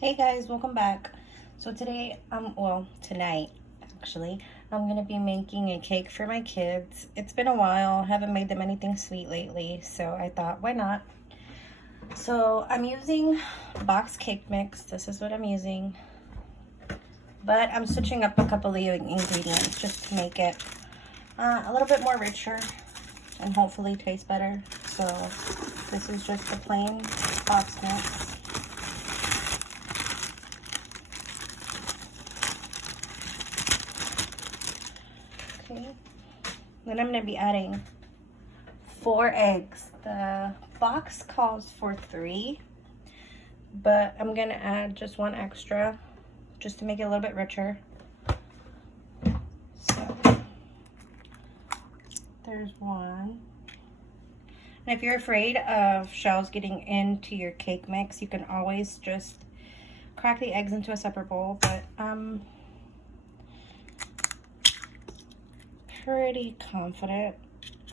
Hey guys, welcome back. So today, tonight actually, I'm gonna be making a cake for my kids. It's been a while, haven't made them anything sweet lately, so I thought, why not? So I'm using box cake mix. This is what I'm using, but I'm switching up a couple of ingredients just to make it a little bit more richer and hopefully taste better. So this is just the plain box mix. Okay. Then I'm going to be adding 4 eggs. The box calls for 3, but I'm going to add just 1 extra just to make it a little bit richer. So there's 1. And if you're afraid of shells getting into your cake mix, you can always just crack the eggs into a separate bowl, but pretty confident,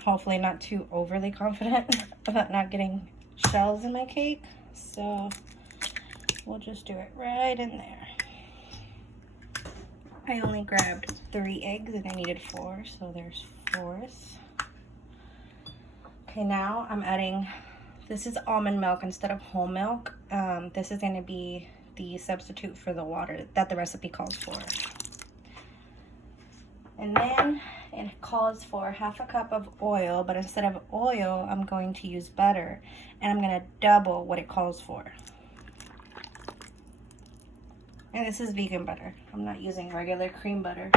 hopefully not too overly confident about not getting shells in my cake, so we'll just do it right in there. I only grabbed 3 eggs and I needed 4, so there's 4. Okay, now I'm adding, this is almond milk instead of whole milk. This is going to be the substitute for the water that the recipe calls for. And then it calls for 1/2 cup of oil, but instead of oil, I'm going to use butter. And I'm going to double what it calls for. And this is vegan butter. I'm not using regular cream butter.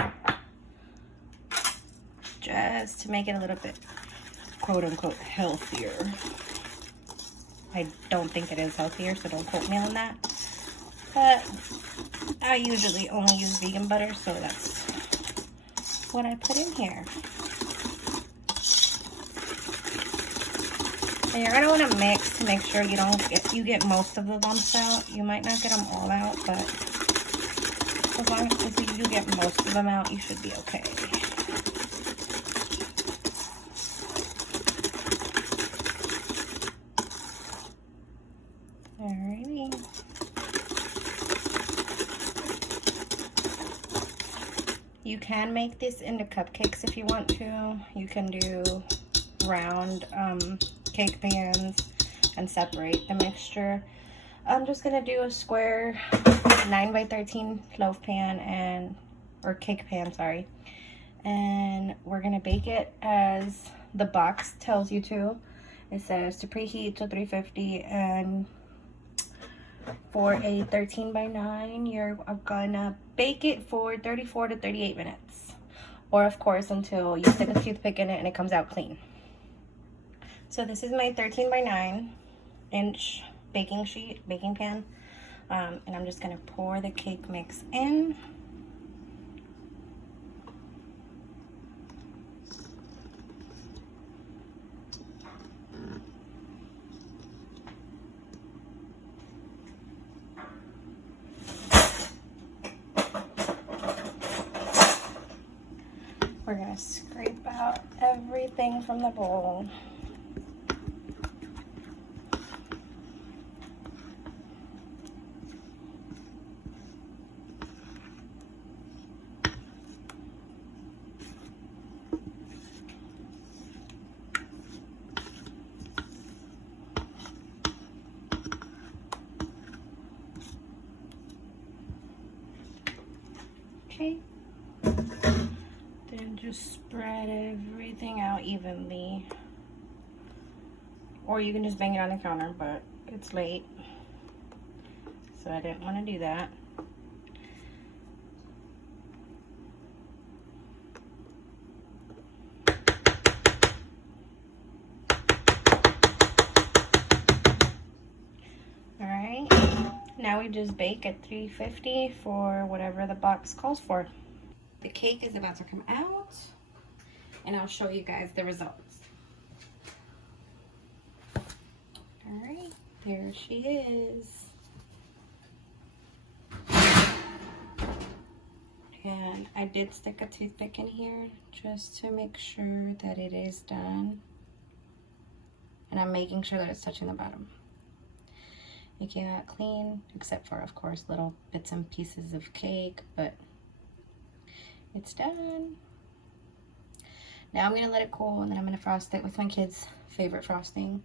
Just to make it a little bit, quote unquote, healthier. I don't think it is healthier, so don't quote me on that. But I usually only use vegan butter, so that's what I put in here. And you're gonna want to mix to make sure you get most of the lumps out. You might not get them all out, but as long as if you do get most of them out, you should be okay. Alrighty. You can make this into cupcakes if you want to. You can do round cake pans and separate the mixture. I'm just gonna do a square 9x13 loaf pan or cake pan, sorry. And we're gonna bake it as the box tells you to. It says to preheat to 350, and for a 13x9, you're gonna bake it for 34 to 38 minutes. Or of course, until you stick a toothpick in it and it comes out clean. So this is my 13x9-inch baking pan. And I'm just gonna pour the cake mix in. We're gonna scrape out everything from the bowl. Okay. Then just spread everything out evenly. Or you can just bang it on the counter, but it's late, so I didn't want to do that. Alright, now we just bake at 350 for whatever the box calls for. The cake is about to come out, and I'll show you guys the results. Alright, there she is. And I did stick a toothpick in here just to make sure that it is done. And I'm making sure that it's touching the bottom. making that clean, except for, of course, little bits and pieces of cake, but it's done. Now I'm gonna let it cool, and then I'm gonna frost it with my kids' favorite frosting.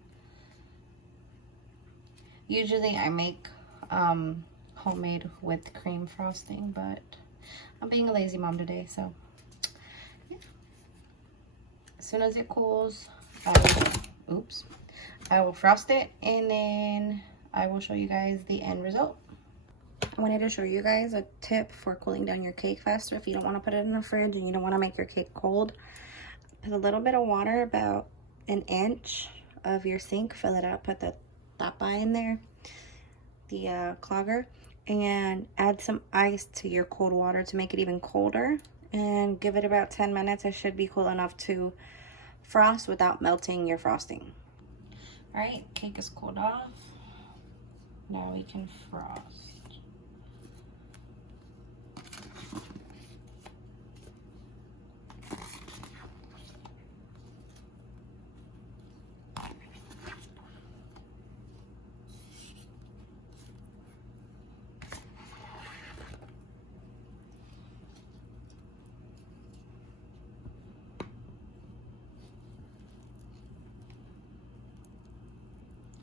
Usually I make homemade whipped cream frosting, but I'm being a lazy mom today, so yeah. As soon as it cools, I will frost it, and then I will show you guys the end result. I wanted to show you guys a tip for cooling down your cake faster. If you don't want to put it in the fridge and you don't want to make your cake cold, put a little bit of water, about an inch of your sink, fill it up, put the tapa in there, the clogger, and add some ice to your cold water to make it even colder, and give it about 10 minutes. It should be cool enough to frost without melting your frosting. All right, cake is cooled off. Now we can frost.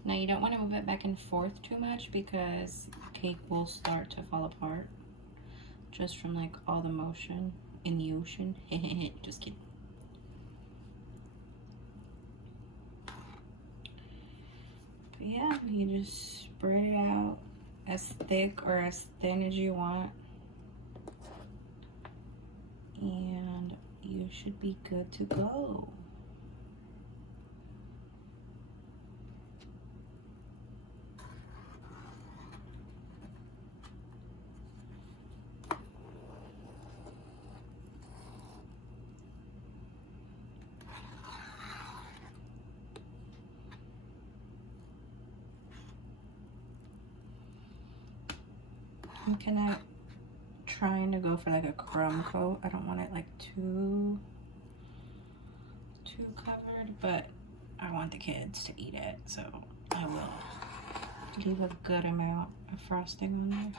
Now you don't want to move it back and forth too much because cake will start to fall apart just from like all the motion in the ocean. Just kidding. But yeah, you just spread it out as thick or as thin as you want, and you should be good to go. I'm kind of trying to go for like a crumb coat. I don't want it like too covered, but I want the kids to eat it, so I will leave a good amount of frosting on there.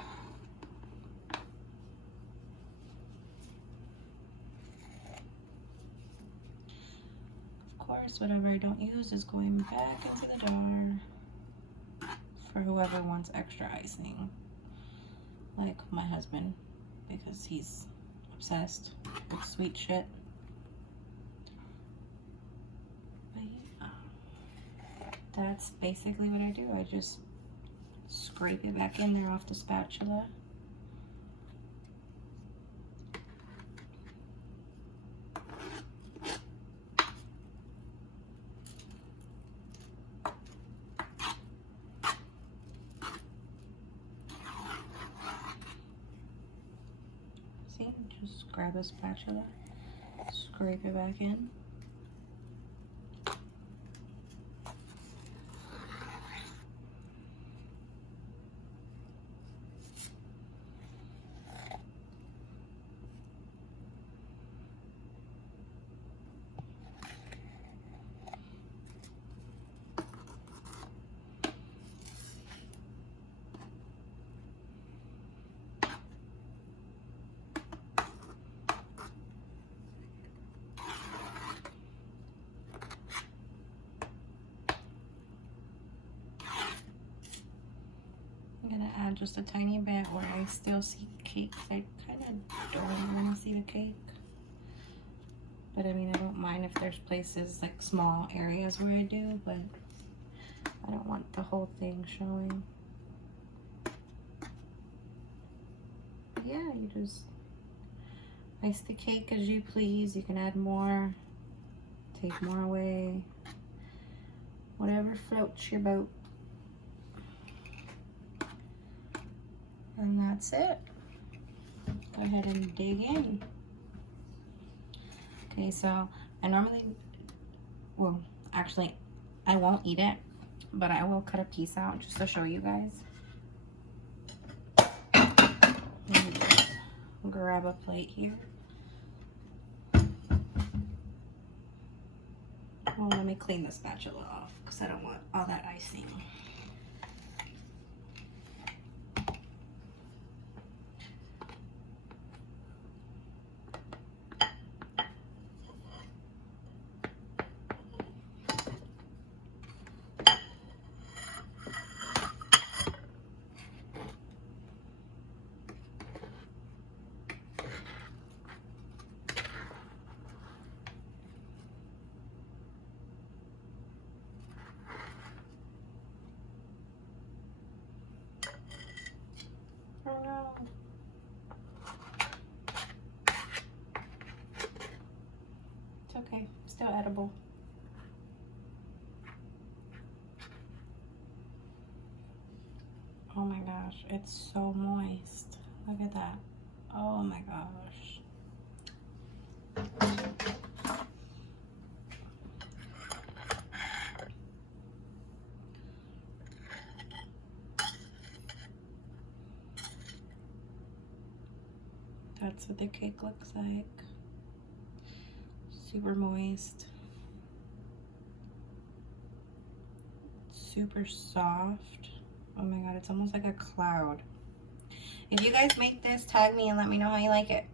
Of course, whatever I don't use is going back into the jar for whoever wants extra icing. Like my husband, because he's obsessed with sweet shit. But yeah, that's basically what I do. I just scrape it back in there off the spatula. Just grab a spatula, scrape it back in. Add just a tiny bit where I still see cake. I kind of don't want to see the cake, but I mean, I don't mind if there's places, like small areas where I do, but I don't want the whole thing showing. But yeah, you just ice the cake as you please. You can add more, take more away, whatever floats your boat. And that's it. Go ahead and dig in. Okay, so I normally, well, actually, I won't eat it, but I will cut a piece out just to show you guys. Let me just grab a plate here. Well, let me clean the spatula off because I don't want all that icing. still edible. Oh my gosh, it's so moist. Look at that. Oh my gosh. That's what the cake looks like. Super moist. Super soft. Oh my god, it's almost like a cloud. If you guys make this, tag me and let me know how you like it.